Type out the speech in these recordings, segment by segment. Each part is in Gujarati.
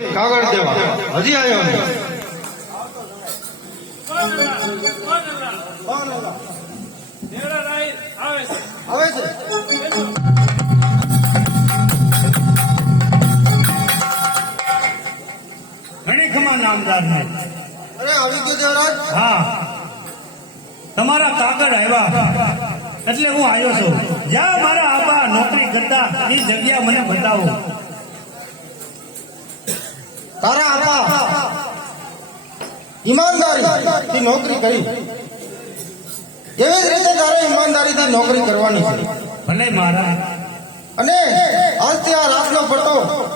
કાગળ દેવા હજી આવ્યો નહીં. આવે છે. ઘણી ખમા નામદાર ને. અરે આવી ગયો દેવરાજ. હા, તમારા કાગળ આવ્યા એટલે હું આવ્યો છું. જ્યાં મારા આબા નોકરી કરતા એ જગ્યા મને બતાવો. તારા આબા ઈમાનદારીથી નોકરી કરી, એવી જ રીતે તારે ઈમાનદારીથી નોકરી કરવાની છે. ભલે મારા. અને આજથી આ રાતનો પટ્ટો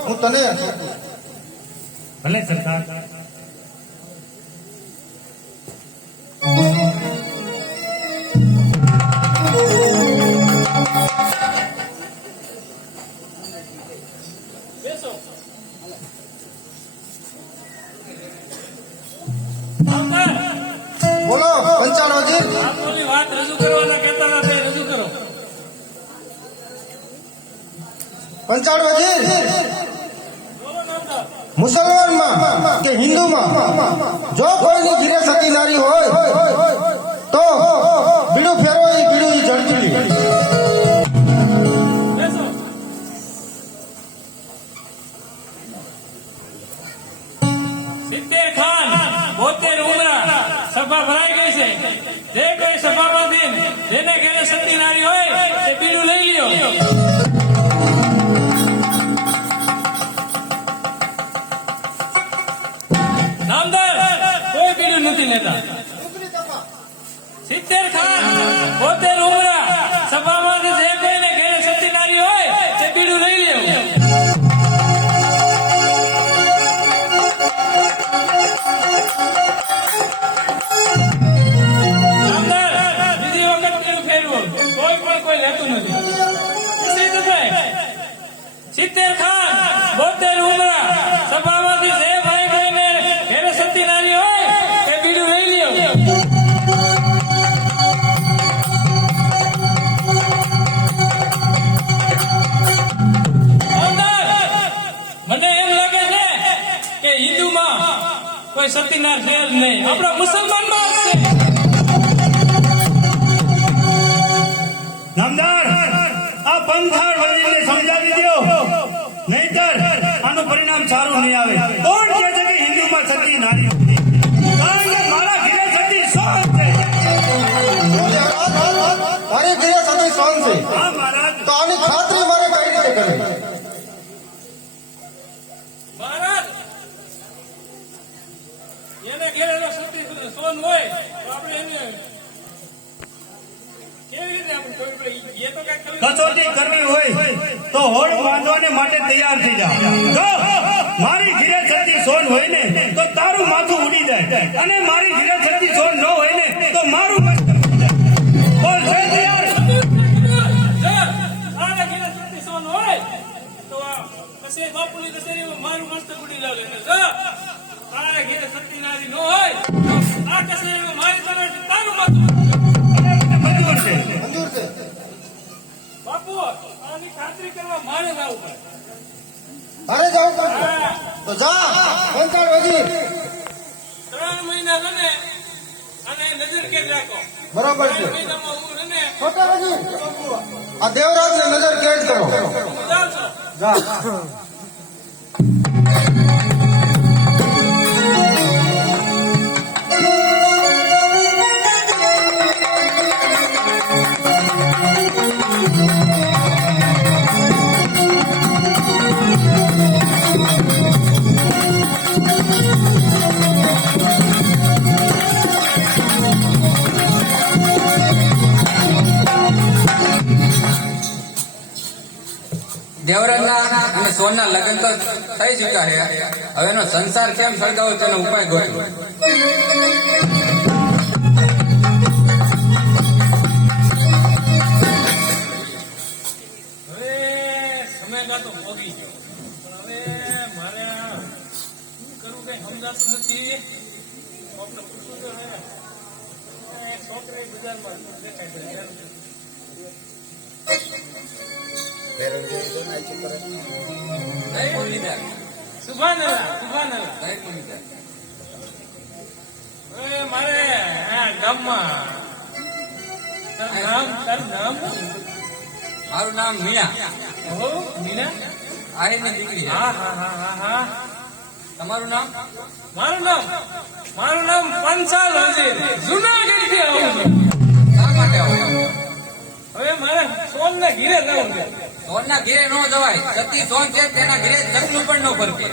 હું તને ભલે સરકાર. બોલો પંચાળોજી. વાત રજૂ કરવાના કહેતા હતા તે રજૂ કરો. પંચાળોજી, મુસલમાનમાં કે હિન્દુમાં જો કોઈની ઘીરે સતી નારી હોય તો બીડું ફેરવો, એ બીડું ઈ ઝડપી લે. બેસો. સિત્તેર ખાન 72 ઉમરા સભા ભરાઈ ગઈ છે. જે કોઈ સભામાંથી જેને ઘરે સતી નારી હોય તે બીડું લઈ લ્યો. નામદાર કોઈ બીડું નથી લેતા. 70 ખાન 72 ઉમરા સભામાંથી જે કોઈને ઘરે સતી નારી હોય તે બીડું લઈ લ્યો. સિત્તેર ખાન 72 ઉમરા સભામાંથી જે ભાઈ બહેને ઘરે સતી નારી હોય તે બીડું લઈ લ્યો. મને એમ લાગે છે કે હિન્દુમાં કોઈ સતીનાર છે જ નહીં, આપણા મુસલમાનમાં છે. નામદાર, આ પંથાળ વડીલને સમજાવી દો, નહીતર આનું પરિણામ સારું નહીં આવે. કોણ કહે છે કે હિન્દુમાં સતી નારી નથી? કારણ કે મારા ઘરે સતી સોન છે. તારી ઘીરે સતી સોન છે હા મહારાજ. તો આની ખાતરી મારે કઈ રીતે કરવી? મહારાજ, એને ઘેર એનો સતી સોન હોય તો આપણે એને કેવી રીતે આપણે એ તો કઈ કસોટી કરવી હોય તો હોડ બાંધવાને માટે તૈયાર થઈ જા. જો મારી ઘીરે સતી સોન હોય ને તો તારું માથું ઉડી જાય, અને મારી ઘીરે સતી સોન ન હોય ને તો મારું માથું ઉડી જાય. બોલ છે તૈયાર? આના ઘેર સતી સોન હોય તો આ કસરી બાપુની કસરીમાં મારું મસ્ત ઉડી લાગે છે. આના ઘેર સતી નારી ન હોય તો આ કસરીમાં મારી તરફ તારું માથું મંજૂર છે. મંજૂર છે. બાપુ આની ખાતરી કરવા મારે જવું પડે. તારે જવું પડશે તો જા પંચાળોજી. 3 મહિના રને અને નજર કેદ રાખો. બરાબર 3 છે. મહિનામાં હું રને પંચાળોજી, આ દેવરાજને નજર કેદ કરો. ચાલશો. જા. દેવરાજના અને સોનના લગ્ન તો થઈ ચૂક્યા છે. હવે એનો સંસાર કેમ સળગાવો તેનો ઉપાય ગોતો. હવે સમયગાળો તો ભોગી ગયો, પણ હવે મારે શું કરવું કઈ સમજાતું નથી. આપણે પૂછવું તો છોકરી બજારમાં દેખાય છે. સુભાનલ્લાહ સુભાનલ્લાહ. કઈ મિનિટ હવે મારે આ ગામમાં તારું નામ મારું નામ મીણા ઓહો મીના. આહિરની દીકરી છે. હા હા હા હા હા. તમારું નામ મારું નામ પંચાલ હજીર જુનાગઢ થી આવું છું. શા માટે આવો હવે મારે સોન ના ઘીરે જવું છે. સોનના ઘીરે ન જવાય સતી સોન છે તેના ઘીરે ચકલું પણ ન ફરકે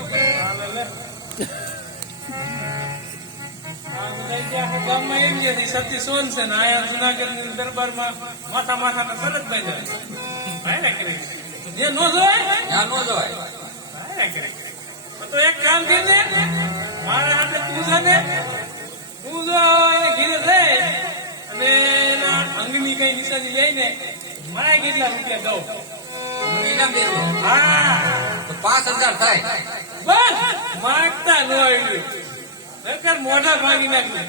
આ બધા જે આખા ગામમાં એમ કે છે, સતી સોન છે ને આયા જુનાગઢની દરબારમાં માથા સરત બાંધ્યા ભાઈ કરી જે નો જોય ત્યાં ન જવાય ભાઈ કરી. તો એક કામ કરીને મારા હાથે તું છે ને તું જો એને ઘીરે જાય અને એના અંગની કઈ નિશાની લઈને મારે કેટલા રૂપિયા દઉં. હું ઇનામ દેવું હા તો 5,000 થાય બસ માગતા ન આવ્યું સરકાર મોઢા ભાગી નાખ્યું.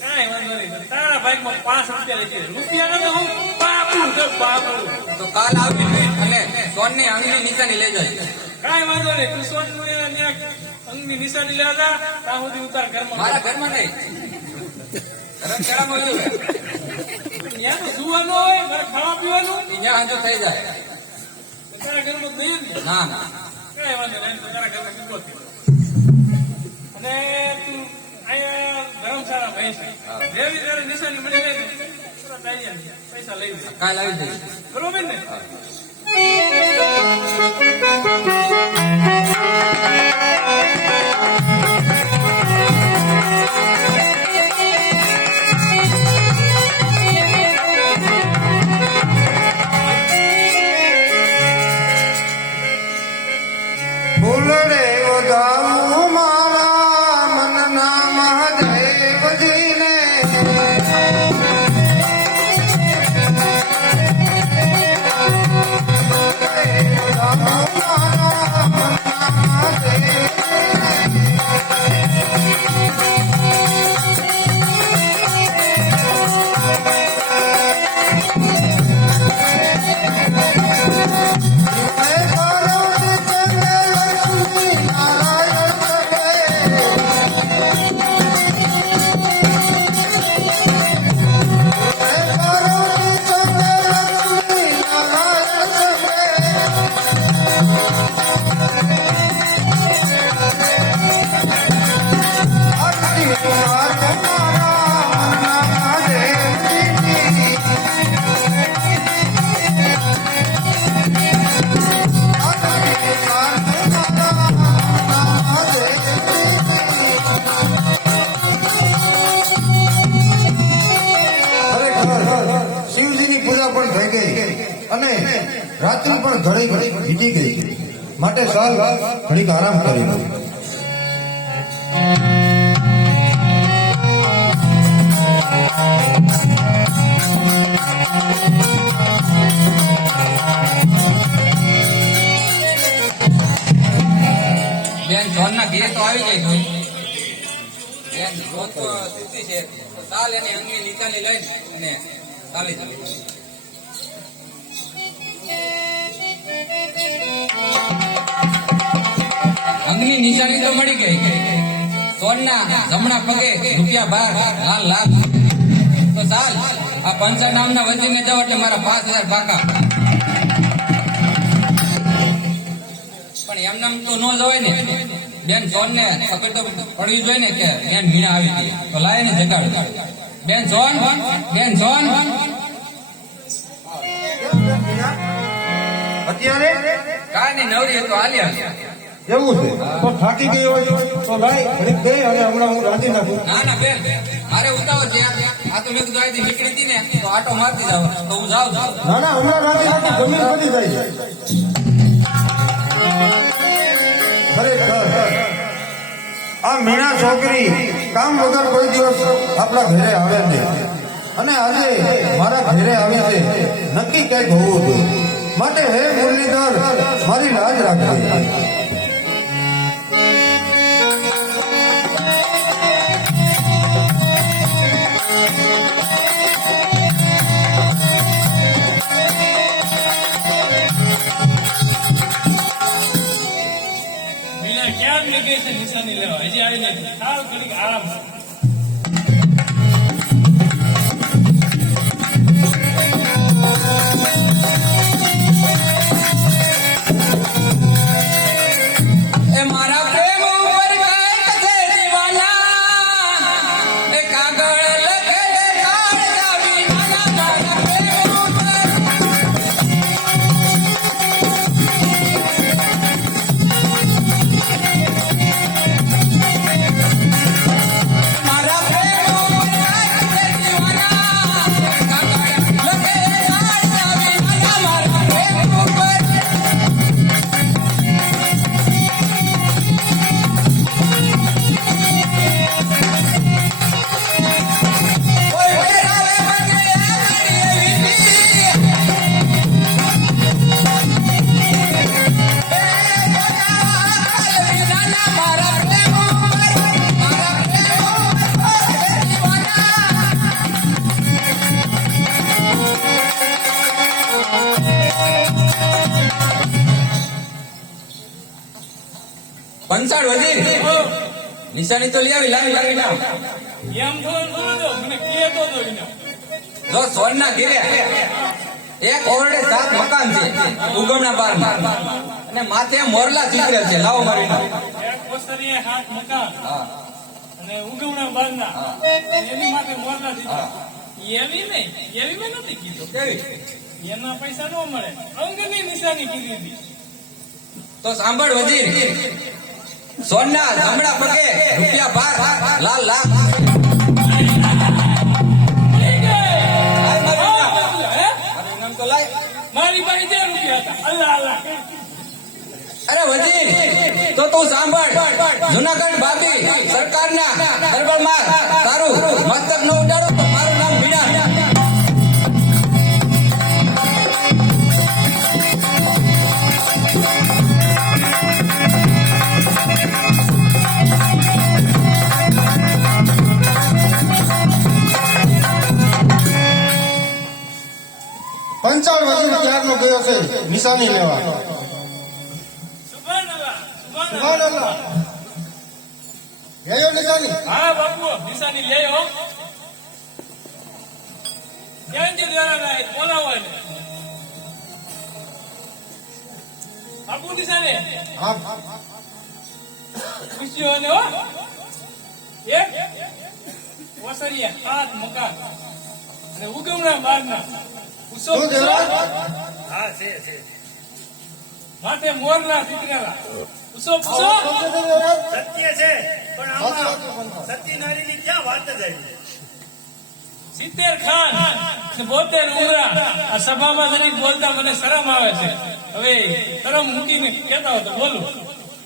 કાંઈ વાંધો નહીં તારા ભાગમાં 5 રૂપિયા લખી રૂપિયા તો હું બાપડું છે બાપડું. તો કાલ આવી અને સોનની અંગની નિશાની લઈ જાય કાંઈ વાંધો નહીં તું સોનનું અંગની નિશાની લેવા જા ત્યાં સુધી ઉતાર ઘરમાં મારા ઘરમાં નહીં ઘરે કેળામાં લેવું ત્યાં તો સુવાનું હોય મારે ખાવા પીવાનું ત્યાં હજુ થઈ જાય તારા ઘરમાં દઈએ ને ના ના કાંઈ વાંધો નહીં તો તારા ઘરમાં ઉભો થયો. અને તું અહીંયા ધર્મશાળા ભેંસ જેવી તારે નિશાની મળી જાય ને તરત આવી જાય પૈસા લઈ લે કાલ આવી જઈશ બરોબર ને. ફૂલ રે વધાવું મારા મનના મહાદેવજીને શિવજીની પૂજા પણ થઈ ગઈ અને રાત્રિ પણ ઘડી વીતી ગઈ માટે સાલ ઘડીક આરામ કરી લો. બેન જોનના ઘીરે તો આવી જાય જોઈ બેન જોન તો સુતી છે તો ચાલ એની અંગની નિશાની લઈને અને ચાલી જાય અંગની નિશાની તો મળી ગઈ સોનના જમણા પગે રૂપિયા 12 લાખ તો ચાલ આ પંચા નામના વચ્ચે મેં જાવ એટલે મારા 5,000 પાકા પણ એમ નામ તો ન જવાય ને બેન જોન ને ખબર તો પડવી જોઈએ ને કે બેન મીણા આવી ગઈ તો લાય ને જગાડ બેન જોન અત્યારે કાંઈ નહીં નવરી તો હાલ્યા એવું છે તો થાકી ગઈ હોય તો લાય ઘડીક ગઈ અને હમણાં હું રાંધી નાખું. ના ના બેન મારે ઉતાવળ છે આ તો મેં કીધું અહીંથી નીકળી હતી ને તો આટો મારતી જાવ તો હું જાઉં છું ના ના હમણાં રાંધી નાખું જમીન બની જાય ખરેખર આ મીણા છોકરી કામ વગર કોઈ દિવસ આપણા ઘરે આવે નહીં અને આજે મારા ઘરે આવે છે નક્કી કંઈક હોવું જોઈએ માટે હે મુરલીધર મારી લાજ રાખજે. મીના ક્યાં નિશાની લેવા હજી આવી નથી સારું ઘડીક આરામ કરો. એ મારા પ્રેમ ઉપર કંઈક છે દીવાના એ કાગળ લખે કાળજા વિના મારા પ્રેમ ઉપર મારા પ્રેમ ઉપર કંઈક છે દીવાના કાગળ લખે કાળજા વિના મારા પ્રેમ ઉપર પંચાળ વજીર નિશાની તો લઈ આવી લાવી ના એમ થોડું દો મને કહે તો દો એને. જો સોનના ઘેરે એક ઓરડે 7 મકાન છે ઉગમના બારમાં અને માથે મોરલા ચિત્રેલ છે લાવો મારી નામ એક ઓસરીએ હાથ મકાન હા અને ઉગવણા બારના એની માટે મોરલા દીધા એવી મેં નથી કીધું કેવી એના પૈસા ન મળે અંગની નિશાની કીધી હતી. તો સાંભળ વજીર સોનના જમણા પગે રૂપિયા 12 લાલ લાખ હે? મારું નામ તો લાય મારી પાસે જે રૂપિયા હતા અલ્લાહ અલ્લાહ અરે વજીર તો તું સાંભળ જુનાગઢ બાબી સરકારના દરબારમાં તારું મસ્તક ન ઉડાડો તો મારું નામ મીણા પંચાળ વજીર ત્યારનો ગયો છે નિશાની લેવા. સુભાનઅલ્લાહ સુભાનઅલ્લાહ. ગયો નિશાની. હા બાપુ નિશાની લે હો ક્યાંથી દ્વારા લાય બોલાવો એને બાપુ નિશાની હા ખુશીઓ ને હો એક ઓસરિયા હાથ મકાન અને ઉગમણા બારના શું દેવરાજ? હા છે માથે મોરના ચિત્રેલા ઉસો આવો શબ્દ છે દેવરાજ? સત્ય છે પણ આમાં સતી નારીની ક્યાં વાત જ આવી 70 ખાન 72 ઉમરા આ સભામાં જરીક બોલતા મને શરમ આવે છે. હવે શરમ મૂકીને કહેતા હો તો બોલું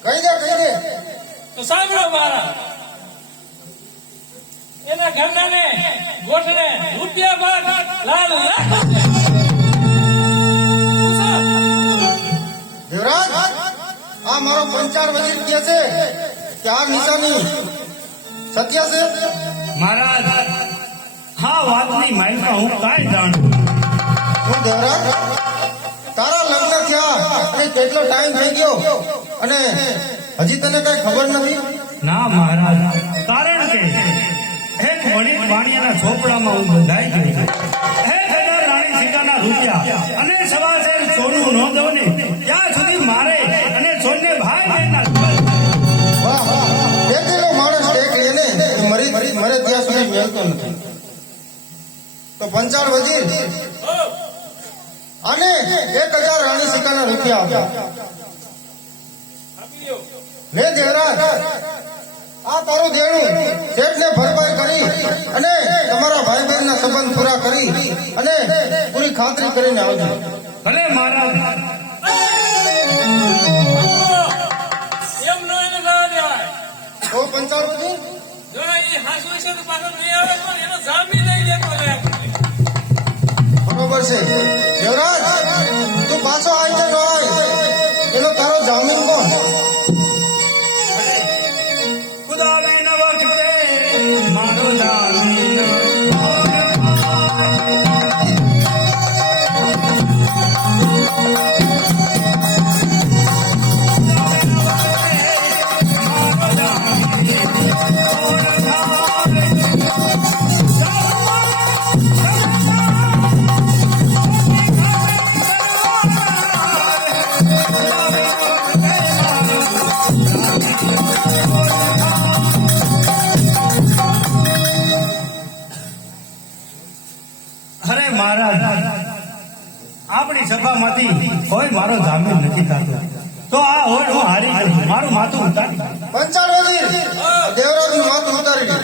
કહી દે. તો સાંભળો મારા એના ઘરના ને ગોઠને રૂપિયા 12 લાલ લાખ દેવરાજ આ મારો પંચાળ વજીર કહે છે કે આ નિશાની સત્ય છે. મહારાજ હા વાતની માહિતી હું કાંઈ જાણું શું દેવરાજ તારા લગ્ન થયા અને કેટલો ટાઈમ થઈ ગયો અને હજી તને કઈ ખબર નથી? ના મહારાજ કારણ કે એક વણિક વાણિયાના ઝોપડામાં હું બંધાઈ ગયો છું 1000 રાણી સીતાના રૂપિયા અને સવાસેર સોનું ન દઉં ને ત્યાં સુધી મારે અને સોનને ભાઈ બહેનના વાહ ટેકેલો માણસ ટેક એને મરે ત્યાં સુધી મેળતો નથી. તો પંચાળ વજીર આને 1000 રાણી સિક્કાના રૂપિયા આપ્યા. આપી દો લે દેવરાજ આ તારું દેણું શેઠને ભરપાઈ કરી અને તમારા ભાઈ બહેનના સંબંધ પૂરા કરી અને પૂરી ખાતરી કરીને આવજો. ભલે મહારાજ એમ નો એને જવા દેવાય તો પંચાળ વજીર જો એ હાસુ છે તો પાછો નહીં આવે તો એનો જામીન લઈ લેતો લે બરોબર છે દેવરાજ તું પાછો આવી જતો હોય એનો તારો જામીન કોણ? ખુદા બેના વખતે મારો જામીન મારો જામીન આપણી સભામાંથી કોઈ મારો જામીન નથી થતો, તો આ હોડ હું હારી ગયો છું. મારું માથું ઉતારી પંચાલ વજીર દેવરાજનું માથું ઉતારી લે.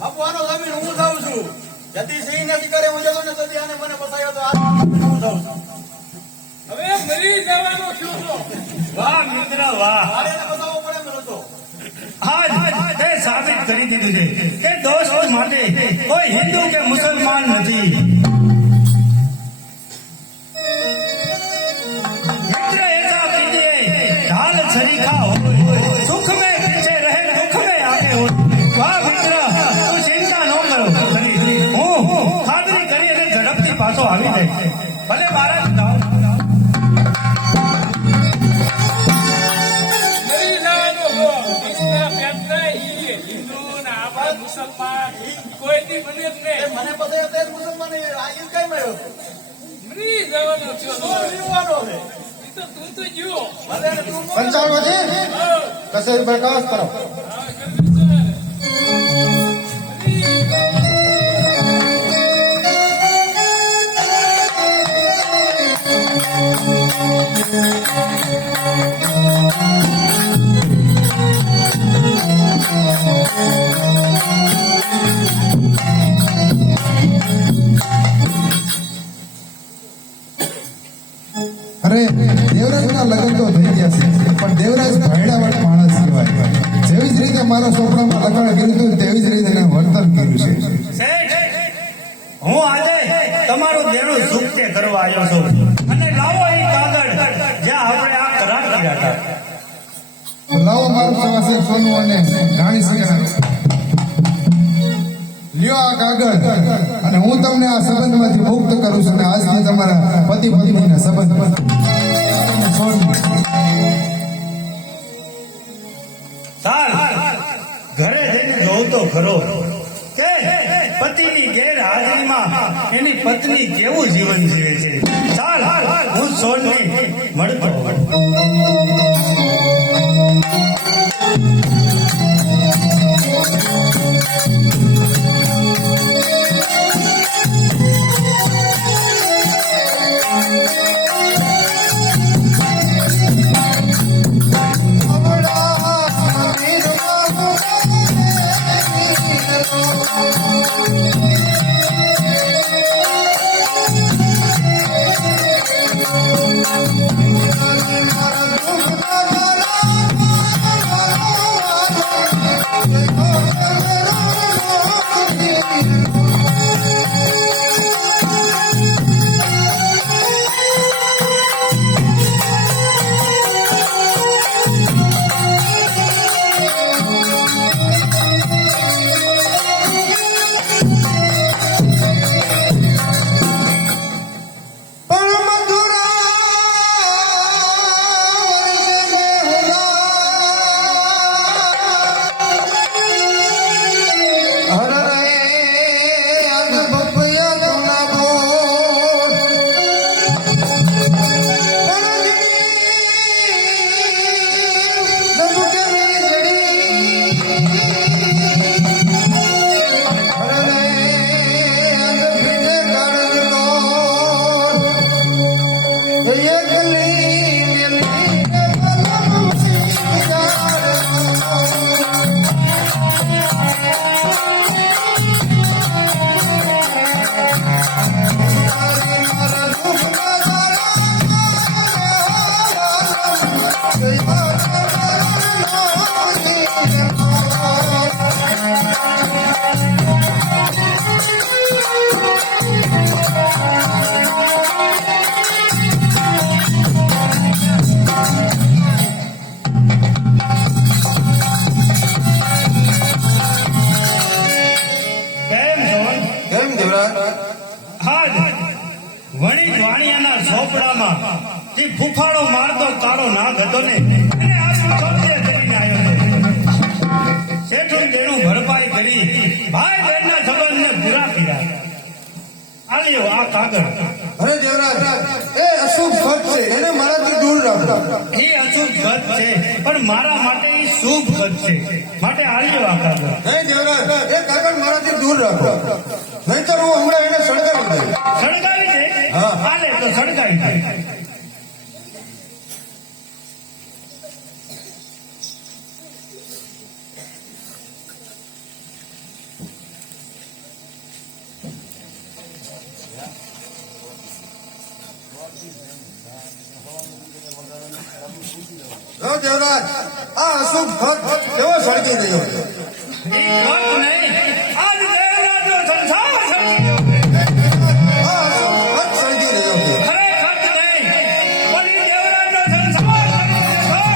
બાપુ આનો જમીન હું થાઉં છું. જતી સિંહ નથી કરે હું જતો ને તદી આને મને બતાવ્યો તો આ હું થાઉં છું. હવે મરી જવાનો છું તો. વાહ મિત્ર વાહ. મારે એને બતાવવો પડે એમ નતો. આજ તે સાબિત કરી દીધું છે કે દોસ્ત માટે કોઈ હિન્દુ કે મુસલમાન નથી. મિત્ર ऐसा कीजिए ढाल सरीखा हो, सुख में पीछे रहे दुख में आगे हो. वाह મિત્ર તું ચિંતા ન કરો, હું ખાતરી કરી અને ઝડપથી પાછો આવી જાય. ભલે મારા મરી જવાનો હો. ઈસના પેટના ઈ હિન્દુ ને આપણા મુસલમાન કોઈથી બને જ એ નહીં. મને બતાવ્યો તે જ મુસલમાન આ ઈ કઈ મળ્યો મરી જવાનો છું તો. તો વિરવાનો છે ઈ તો તું તો જીવો. ભલે એને તું બોલ. પંચાલ વજીર હા, કસેરી બરખાસ્ત કરો. હા, કરવી છે. મરી અરે દેવરાજના લગ્ન તો થઈ ગયા છે, પણ દેવરાજ ભાયડાવાળા માણસ કહેવાય. જેવી જ રીતે મારા ચોપડામાં લખાણ કર્યું હતું તેવી જ રીતે એને વર્તન કર્યું છે. શેઠ, હું આજે તમારું દેણું ચૂકતે કરવા આવ્યો છું અને લાવો એ કાગળ જ્યાં આપણે આ કરાર કર્યા હતા. તો લાવો મારું સવાસે સોનું અને ઘાણી સગા. લ્યો આ કાગળ અને હું તમને આ સંબંધમાંથી મુક્ત કરું છું અને આજથી તમારા પતિ પત્નીના સંબંધ ચાલ ઘરે જઈને જોઉં તો ખરો કે પતિની ગેરહાજરીમાં એની પત્ની કેવું જીવન જીવે છે. ચાલ હું સોનને મળતો હોઉં. વણી વાણિયાના ઝોપડામાં જે ફૂફાડો મારતો કાળો નાગ હતો ને એને આ ચોથે કરીને આવ્યો હતો. શેઠું તેનું ભરપાઈ કરી ભાઈ બહેનના સંબંધને પૂરા કર્યા. આ લ્યો આ કાગળ અરે દેવરાજ, એ અશુભ ખત છે, એને મારાથી દૂર રાખો. એ અશુભ ગત છે પણ મારા માટે એ શુભ ગત છે, માટે આલી વાપરો. નહીં દેવરાજ, એ કાગળ મારાથી દૂર રાખો, નહીંતર હું હમણાં એને સળગાવી દઈશ. સળગાવી દે. હા. હાલે તો સળગાવી દે. જો દેવરાજ, આ અશુભ ખત કેવો સળગી રહ્યો છે. એ ગત નહીં, આજ દેવરાજનો સંસાર સળગી ગયો. આ અશુભ ખત સળગી રહ્યો છે. અરે ખત નહીં, પણ ઈ દેવરાજનો સંસાર સળગી ગયો.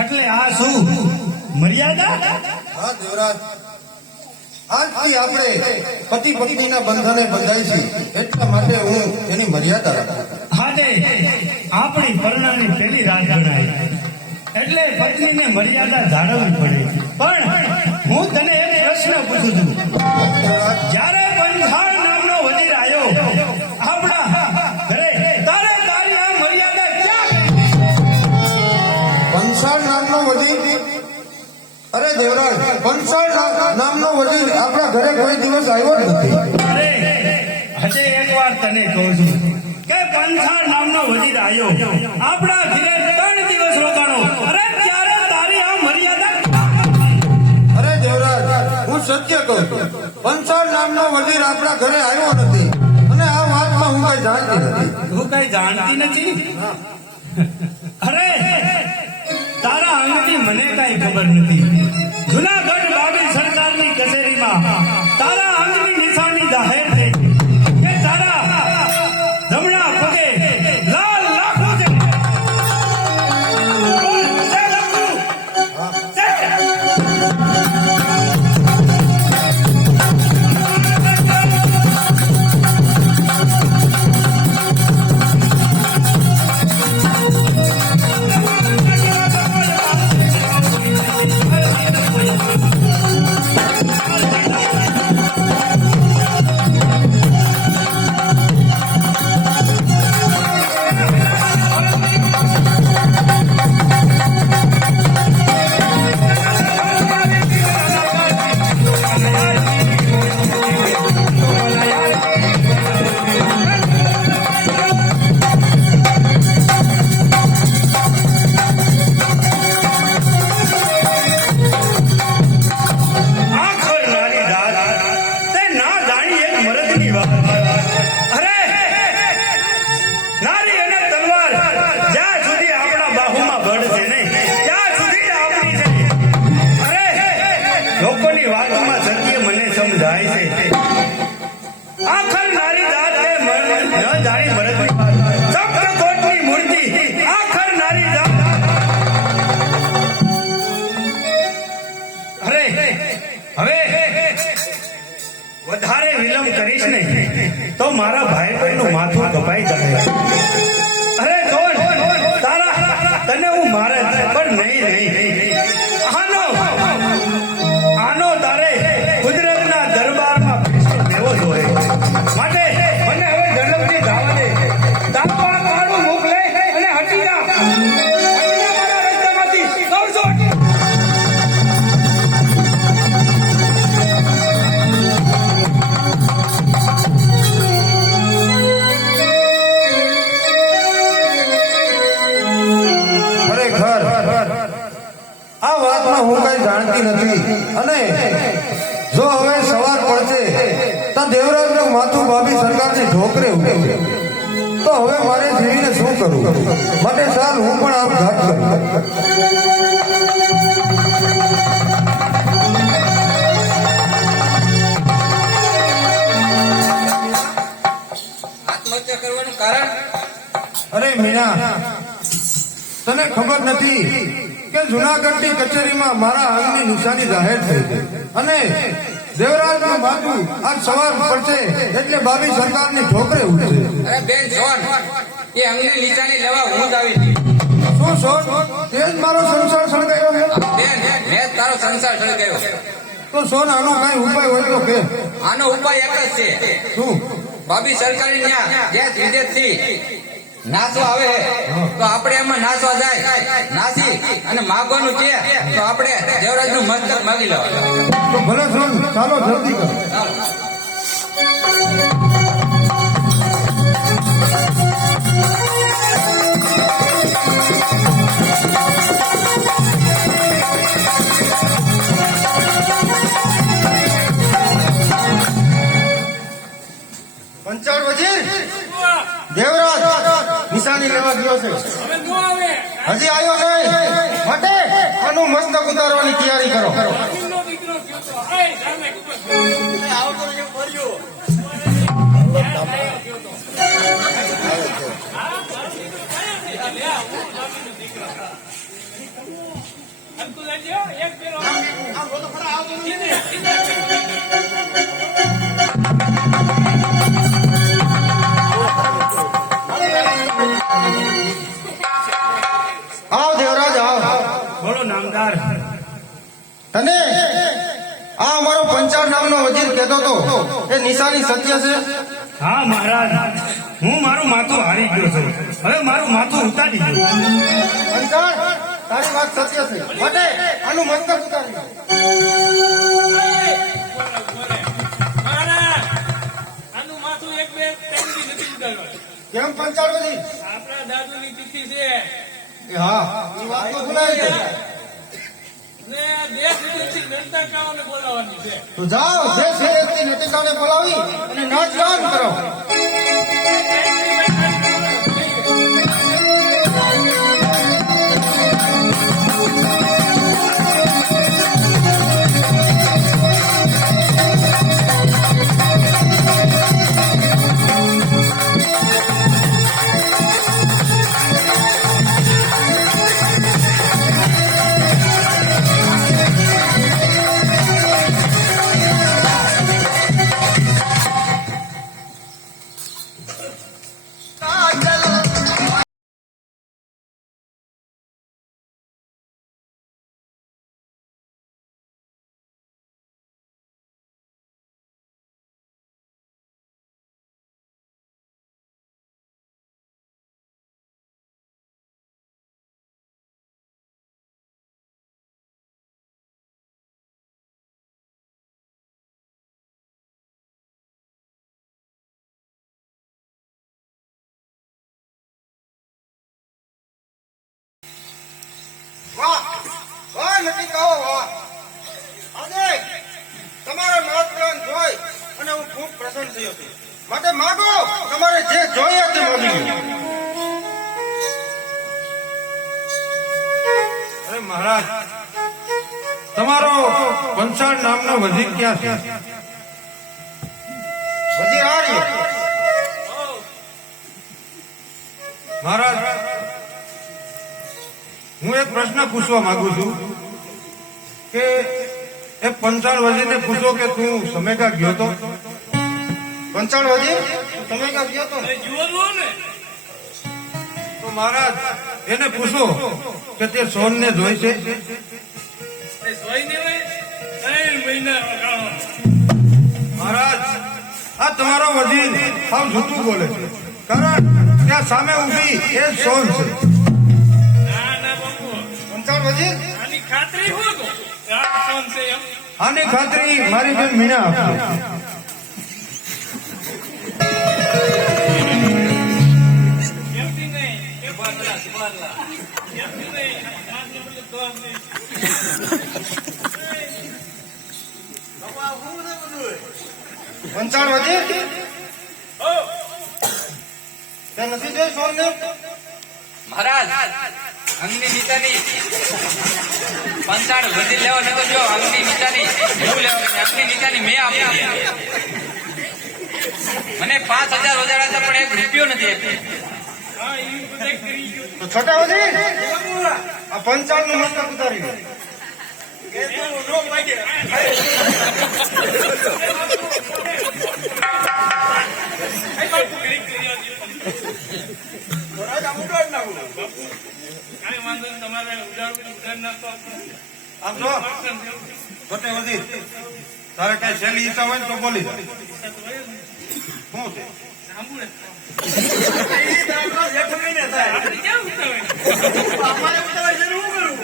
એટલે આ શું મર્યાદા? હા દેવરાજ, આજથી આપણે પતિ પત્નીના બંધને બંધાય છે, એટલા માટે હું એની મર્યાદા રાખું. આજે આપણી પરણાની પહેલી રાત ગણાય, એટલે પત્નીને મર્યાદા જાળવવી પડે. પણ હું તને એક પ્રશ્ન પૂછું છું. જ્યારે પંચાળ નામનો વજીર આવ્યો આપણા ઘરે, તારે તારી આ મર્યાદા ક્યાં ગઈ? પંચાળ નામનો વજીર? અરે દેવરાજ, પંચાળ નામનો વજીર આપણા ઘરે કોઈ દિવસ આવ્યો જ નથી. અરે હજે એક વાર તને કહું છું કે પંચાળ નામનો વજીર આવ્યો આપણા ઘરે 3 દિવસ રોકાણો. અરે ત્યારે તારી આ મર્યાદા ક્યાં ગઈ? અરે દેવરાજ, હું સત્ય કહું છું, પંચાળ નામનો વજીર આપણા ઘરે આવ્યો નથી, અને આ વાતમાં હું કઈ જાણતી નથી. તું કઈ જાણતી નથી? અરે તારા અંગની મને કઈ ખબર નથી. જુનાગઢ બાબી સરકારની કચેરીમાં તારા અંગની નિશાની જાહેર થઈ કે તારા જમણા પગે લાલ લાખો છે. તે લખું. તે. આખર નારી દાદ તે ના જાણી એક મરદની વાત. અરે નારી અને તલવાર જ્યાં સુધી આપણા બાહુમાં ભળશે નહીં ત્યાં સુધી આપણી છે. અરે લોકોની વાતમાં સત્ય મને સમજાય છે. આખર નારી દાદ તે ન જાણી મરદની વાત. સપ્તકોટની મૂર્તિ આખર નારી દાદ. અરે હવે વધારે વિલંબ કરીશ ને તો મારા ભાઈ બહેનનું માથું કપાઈ જશે. અરે જોન, તારા તને હું મારે પણ નહીં. આનો તારે કુદરતના દરબારમાં પીછો દેવો જોઈએ. માટે મને હવે ઝડપથી જવા દે. તારા તારું મુખ લે અને હટી જા. મારા રસ્તામાંથી કહું છું, હટી. ખરેખર આ વાતમાં હું કઈ જાણતી નથી, અને જો હવે સવાર પડશે તો દેવરાજનું માથું ભાભી સરકારની ઢોકરે ઉઠે, તો હવે મારે જીવીને શું કરવું? માટે ચાલ હું પણ આપ ઘાટ કરું. આત્મહત્યા કરવાનું કારણ? અરે મીના, તને ખબર નથી કે જુનાગઢની કચેરીમાં મારા અંગની નિશાની જાહેર થઈ, અને દેવરાજનું માથું આજ સવાર પડશે એટલે બાબી સરકારની ઠોકરે ઉઠશે. અરે બેન જોન, એ અંગની નિશાની લેવા હું જ આવી હતી. શું સોન તે જ મારો સંસાર સળગાયો છે બેન, મેં જ તારો સંસાર સળગાયો. તો સોન આનો કઈ ઉપાય હોય તો કે આનો ઉપાય એક જ છે. શું ભાભી સરકારી ન્યા ગેસ વિદેશથી નાસવા આવે તો આપણે એમાં નાસવા જાય, નાસી અને માગવાનું છે તો આપણે દેવરાજનું મસ્તક માગી લેવાનું. તો ભલે સોન ચાલો જલ્દી કરો. પંચાળ વજીર દેવરાજ નિશાની લેવા ગયો છે, હવે નો આવે હજી આવ્યો નહીં. માટે આનું મસ્તક ઉતારવાની તૈયારી કરો. અમીનનો દીકરો થયો તો આય સામે ખબર આવતો નહીં ફર્યો. અંકુ લાજો એક પેલો આમ બોલો ખરા, આવતો નહીં. આવ દેવરાજ આવ. બોલો નામદાર. તને આ અમારો પંચાળ નામનો વજીર કહેતો હતો એ નિશાની સત્ય છે? હા મહારાજ, હું મારું માથું હારી ગયો છું. હવે મારું માથું ઉતારી દો. પંચાળ તારી વાત સત્ય છે, માટે આનું મસ્તક ઉતારી દો. મહારાજ આનું માથું એક બે ત્રણ દી નથી ઉડાડવાનું. કેમ પંચાળ વજીર? આપણા દાદુની તિથિ છે એ હા, એ વાત તો ભૂલાઈ ગઈ. ને દેશ વિદેશથી નર્તકાઓને બોલાવવાની છે. તો જાઓ દેશ વિદેશથી નટિકાને બોલાવી અને નાચ ગાન કરો. વાહ વાહ નટિકાઓ વાહ. આજે તમારો નાચગાન જોઈ અને હું ખૂબ પ્રસન્ન થયો છું. માટે માગો તમારે જે જોઈએ તે માગી લો. અરે મહારાજ, તમારો પંચાળ નામનો વજીર ક્યાં છે? વજીર આ રહ્યો. મહારાજ, હું એક પ્રશ્ન પૂછવા માંગુ છું કે એ પંચાળ વજીરને પૂછો કે તું સમેકા ગયો તો? પંચાળ વજીર તમે ક્યાં ગયો તો? એ જુઓ જુઓ ને તો મહારાજ એને પૂછો કે તે સોનને જોઈ છે? એ જોઈને હોય 3 મહિના રોકાણો. મહારાજ, આ તમારો વજીર સાવ જૂઠું બોલે છે, કારણ ત્યાં સામે ઊભી એ જ સોન છે. ના ના બાપુ પંચાળ વજીર આની ખાતરી હું તો આ સોન છે એમ. આની ખાતરી મારી બેન મીના આપશે. એમથી નહીં એ બાદલા એમથી નહીં આજને બદલે તો આમ નહીં. પંચાળ વજીર ઓ તે નથી જોઈ સોનને? મહારાજ, અંગની નિશાની પંચાળ વજીર લેવા નતો જો. અંગની નિશાની હું લેવા, અંગની નિશાની મેં આપી. મને 5,000 રોજાડા હતા પણ 1 રૂપિયો નથી આપ્યો. હા એ બધા કરી ગયું. તો છોટા વજીર આ પંચાળ નું મસ્તક ઉતારી દો. આ બાપુ ઘડીક કરી આવજો. તો રાજા ઉડાડ નાખું. કાંઈ વાંધો નહીં, તમારે ઉડાડ નાખો. આમ જો છોટે વજીર, તારે કઈ સહેલી ઈચ્છા હોય ને તો બોલી જા. શું છે? સાંભળે. ઈ તો આપણો જેઠ મહિને થાય. આપણે કેમ ઉતાવળ? અમારે ઉતાવળ છે ને હું કરું?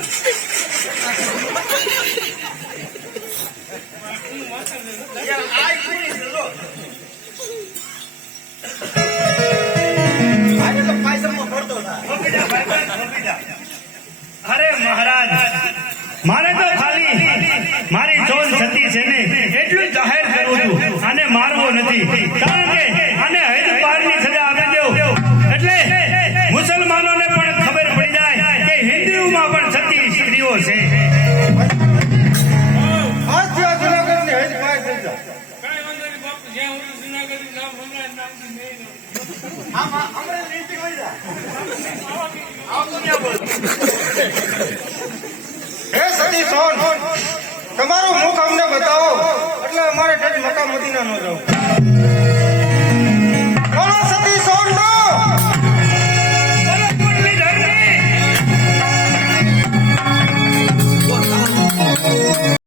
યાર, આ કોની છે લો? આજે તો પાયસમમાં પડતો થાય. અરે મહારાજ, મારે તો ખાલી મારી જોન સતી છે ને એટલું જ જાહેર કરવું છું, આને મારવો નથી. કારણ કે આને હૈદ પારની સજા આપી દેવ એટલે મુસલમાનોને પણ ખબર પડી જાય કે હિન્દુઓમાં પણ સતી સ્ત્રીઓ છે. આજથી આ જુનાગઢની હૈદ પાય થઈ જાય. કાંઈ વાંધો નહીં બાપુ, જ્યાં હું જુનાગઢનું નામ સંભળાય નામથી નહીં રહું. આમાં હમણાં નીતિ કરી જાય. હે સતી સોન, તમારું મુખ અમને બતાવો એટલે અમારે ઠેઠ મક્કા મદીના ન જવું.